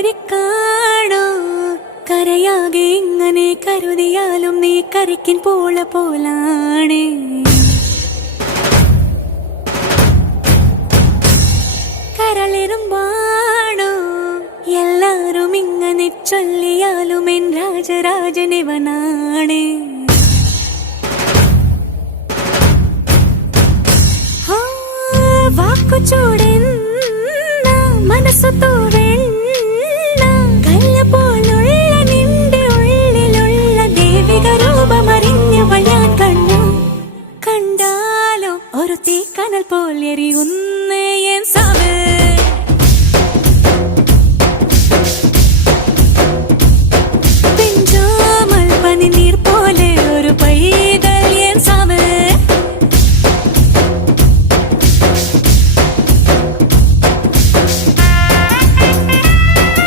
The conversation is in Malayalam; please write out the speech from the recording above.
അവരെ കാണോ കരയാകെ ഇങ്ങനെ കരുതിയാലും നീ കരയ്ക്കിൻ പോലാണ് കരളിരുമ്പാണോ എല്ലാരും ഇങ്ങനെ ചൊല്ലിയാലും എൻ രാജരാജനിവനാണ് വാക്കു ചൂടെന്ന മനസ്സു തോടെ